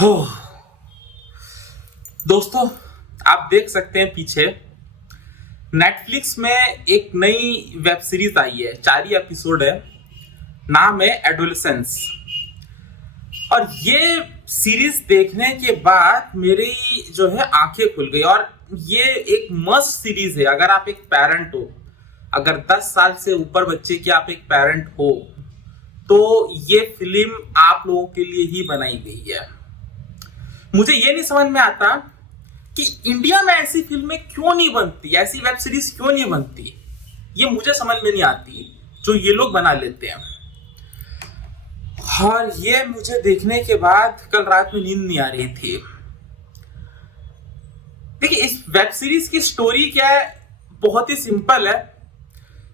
हो दोस्तों, आप देख सकते हैं पीछे नेटफ्लिक्स में एक नई वेब सीरीज आई है। 4 ही एपिसोड है। नाम है एडोलेसेंस। और ये सीरीज देखने के बाद मेरी जो है आंखें खुल गई। और ये एक मस्त सीरीज है। अगर आप एक पेरेंट हो, अगर 10 साल से ऊपर बच्चे के आप एक पेरेंट हो, तो ये फिल्म आप लोगों के लिए ही बनाई गई है। मुझे ये नहीं समझ में आता कि इंडिया में ऐसी फिल्में क्यों नहीं बनती, ऐसी वेब सीरीज क्यों नहीं बनती। ये मुझे समझ में नहीं आती जो ये लोग बना लेते हैं। और ये मुझे देखने के बाद कल रात में नींद नहीं आ रही थी। देखिए, इस वेब सीरीज की स्टोरी क्या है, बहुत ही सिंपल है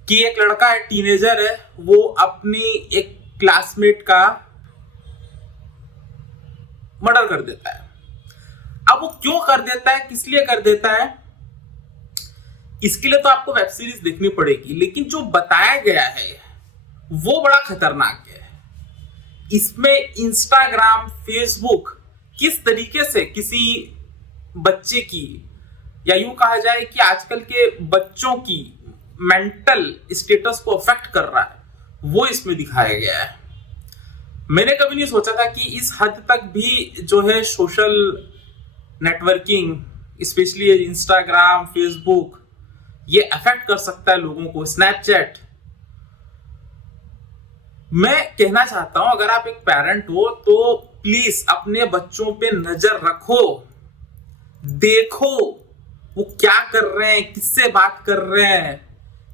कि एक लड़का है, टीनेजर है, वो अपनी एक क्लासमेट का मर्डर कर देता है। अब वो क्यों कर देता है, किस लिए कर देता है, इसके लिए तो आपको वेब सीरीज देखनी पड़ेगी। लेकिन जो बताया गया है वो बड़ा खतरनाक है। इसमें इंस्टाग्राम, फेसबुक किस तरीके से किसी बच्चे की, या यूं कहा जाए कि आजकल के बच्चों की मेंटल स्टेटस को अफेक्ट कर रहा है, वो इसमें दिखाया गया है। मैंने कभी नहीं सोचा था कि इस हद तक भी जो है social networking, specially Instagram, Facebook, ये अफेक्ट कर सकता है लोगों को। स्नैपचैट। मैं कहना चाहता हूं, अगर आप एक पेरेंट हो तो प्लीज अपने बच्चों पे नजर रखो, देखो वो क्या कर रहे हैं, किससे बात कर रहे हैं,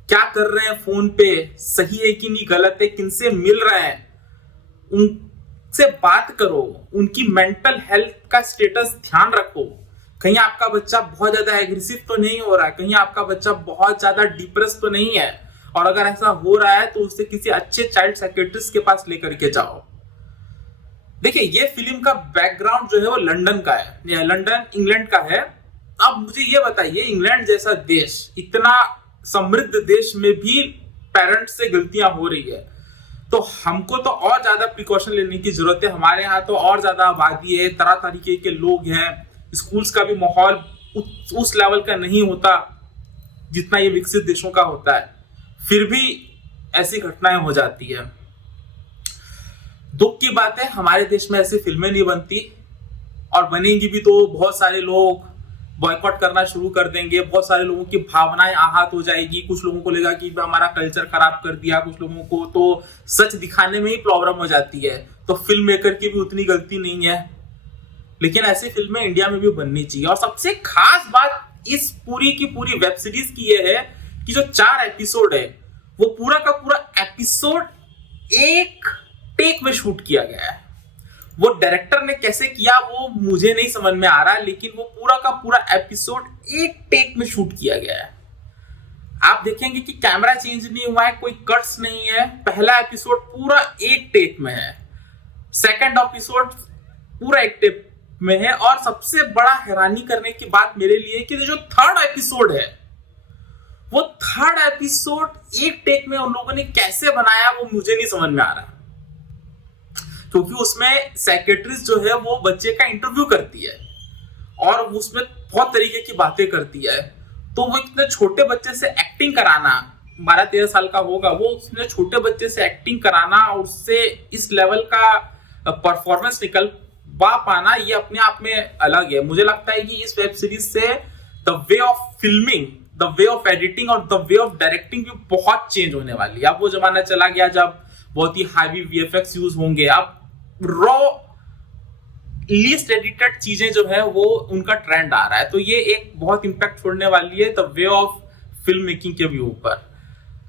क्या कर रहे हैं फोन पे, सही है कि नहीं, गलत है, किनसे मिल रहे हैं, उनसे बात करो, उनकी मेंटल हेल्थ का स्टेटस ध्यान रखो। कहीं आपका बच्चा बहुत ज्यादा एग्रेसिव तो नहीं हो रहा है, कहीं आपका बच्चा बहुत ज्यादा डिप्रेस तो नहीं है। और अगर ऐसा हो रहा है तो उसे किसी अच्छे चाइल्ड साइकियाट्रिस्ट के पास लेकर के जाओ। देखिए, ये फिल्म का बैकग्राउंड जो है वो लंदन का है, लंदन इंग्लैंड का है। अब मुझे ये बताइए, इंग्लैंड जैसा देश, इतना समृद्ध देश में भी पेरेंट्स से गलतियां हो रही है, तो हमको तो और ज्यादा प्रिकॉशन लेने की जरूरत है। हमारे यहाँ तो और ज्यादा आबादी है, तरह तरीके के लोग हैं, स्कूल्स का भी माहौल उस लेवल का नहीं होता जितना ये विकसित देशों का होता है। फिर भी ऐसी घटनाएं हो जाती है। दुख की बात है, हमारे देश में ऐसी फिल्में नहीं बनती, और बनेंगी भी तो बहुत सारे लोग बॉयकॉट करना शुरू कर देंगे। बहुत सारे लोगों की भावनाएं आहत हो जाएगी। कुछ लोगों को लगेगा कि हमारा कल्चर खराब कर दिया, कुछ लोगों को तो सच दिखाने में ही प्रॉब्लम हो जाती है। तो फिल्म मेकर की भी उतनी गलती नहीं है। लेकिन ऐसी फिल्में इंडिया में भी बननी चाहिए। और सबसे खास बात इस पूरी की पूरी वेब सीरीज की यह है कि जो 4 एपिसोड है, वो पूरा का पूरा एपिसोड एक टेक में शूट किया गया है। वो डायरेक्टर ने कैसे किया वो मुझे नहीं समझ में आ रहा है, लेकिन वो पूरा का पूरा एपिसोड एक टेक में शूट किया गया है। आप देखेंगे कि कैमरा चेंज नहीं हुआ है, कोई कट्स नहीं है। पहला एपिसोड पूरा एक टेक में है, सेकंड एपिसोड पूरा एक टेक में है। और सबसे बड़ा हैरानी करने की बात मेरे लिए कि जो थर्ड एपिसोड है, वो थर्ड एपिसोड एक टेक में उन लोगों ने कैसे बनाया वो मुझे नहीं समझ में आ रहा। क्योंकि उसमें साइकियाट्रिस्ट जो है वो बच्चे का इंटरव्यू करती है और उसमें बहुत तरीके की बातें करती है। तो वो इतने छोटे बच्चे से एक्टिंग कराना, 12-13 साल का होगा वो, उसने छोटे बच्चे से एक्टिंग कराना और उससे इस लेवल का परफॉर्मेंस निकलवा पाना, ये अपने आप में अलग है। मुझे लगता है कि इस वेब सीरीज से the way of filming, the way of editing और द वे ऑफ डायरेक्टिंग भी बहुत चेंज होने वाली है। अब वो जमाना चला गया जब बहुत ही हाई वीएफएक्स यूज होंगे। अब रॉ लीस्ट एडिटेड चीजें जो है वो उनका ट्रेंड आ रहा है। तो ये एक बहुत इंपैक्ट छोड़ने वाली है the way of film making के भी ऊपर।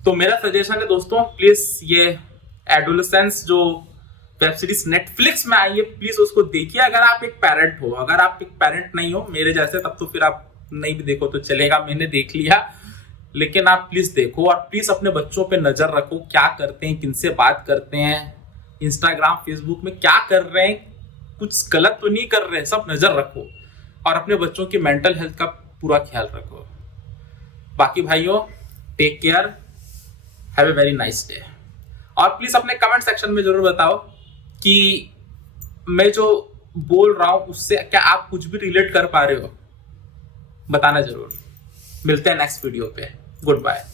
तो मेरा सजेशन है दोस्तों, प्लीज ये एडोलेसेंस जो वेब सीरीज नेटफ्लिक्स में आई है, प्लीज उसको देखिए। अगर आप एक पेरेंट हो, अगर आप एक पेरेंट नहीं हो मेरे जैसे, तब तो फिर आप नहीं भी देखो तो चलेगा, मैंने देख लिया। लेकिन आप प्लीज देखो और प्लीज अपने बच्चों पे नजर रखो, क्या करते हैं, किनसे बात करते हैं, इंस्टाग्राम, फेसबुक में क्या कर रहे हैं, कुछ गलत तो नहीं कर रहे हैं, सब नजर रखो। और अपने बच्चों की मेंटल हेल्थ का पूरा ख्याल रखो। बाकी भाइयों, take care, have a very nice day. और प्लीज अपने कमेंट सेक्शन में जरूर बताओ कि मैं जो बोल रहा हूं उससे क्या आप कुछ भी रिलेट कर पा रहे हो, बताना जरूर। मिलते हैं नेक्स्ट वीडियो पे। Good bye.